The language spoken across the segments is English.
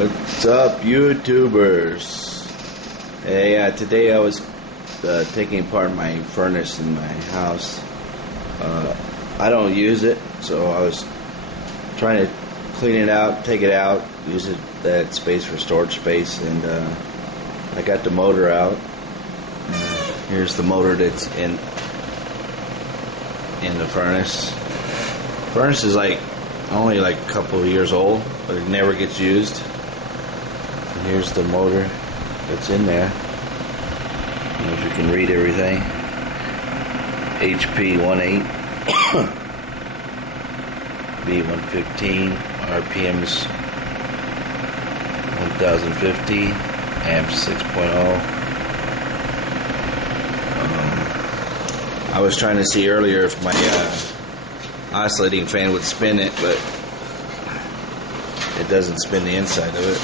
What's up, YouTubers? Hey, today I was taking apart my furnace in my house. I don't use it, so I was trying to clean it out, take it out, use that space for storage space, and I got the motor out. Here's the motor that's in the furnace. Furnace is only a couple of years old, but it never gets used. And here's the motor that's in there. I don't know if you can read everything. HP 18 B115, RPMs 1050, amps 6.0. I was trying to see earlier if my oscillating fan would spin it, but it doesn't spin the inside of it.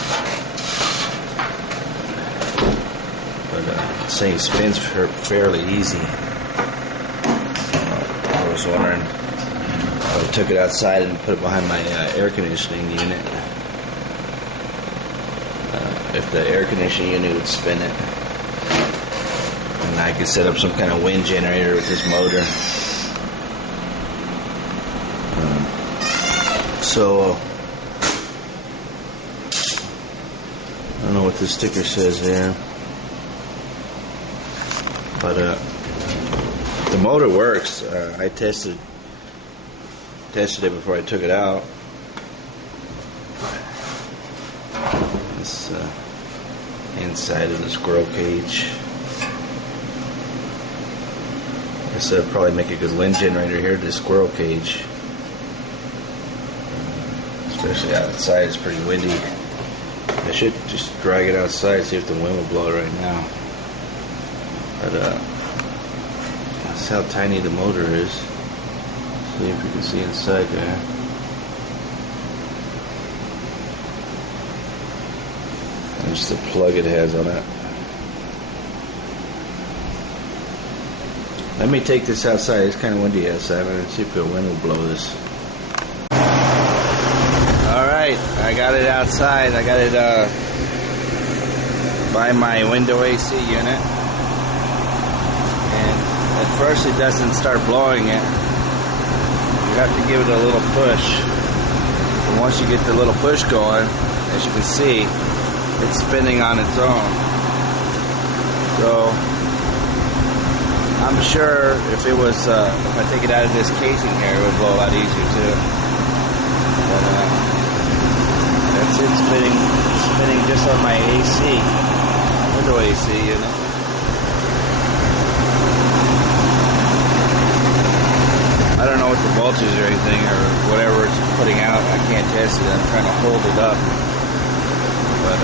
But it's saying it spins fairly easy. I was wondering if I took it outside and put it behind my air conditioning unit, if the air conditioning unit would spin it, and I could set up some kind of wind generator with this motor. So, I don't know what this sticker says there, but the motor works. I tested it before I took it out. This inside of the squirrel cage. I guess I'd probably make a good wind generator here, this squirrel cage. Especially outside, it's pretty windy. I should just drag it outside, see if the wind will blow it right now. But that's how tiny the motor is. See if you can see inside there. There's the plug it has on it. Let me take this outside. It's kind of windy outside. Let's see if the wind will blow this. Alright, I got it outside. I got it by my window AC unit. And at first it doesn't start blowing it. You have to give it a little push. And once you get the little push going, as you can see, it's spinning on its own. So, I'm sure if it was, if I take it out of this casing here, it would blow a lot easier too. But, that's it, spinning just on my AC, window AC unit. I don't know what the voltage or anything or whatever it's putting out. I can't test it. I'm trying to hold it up. But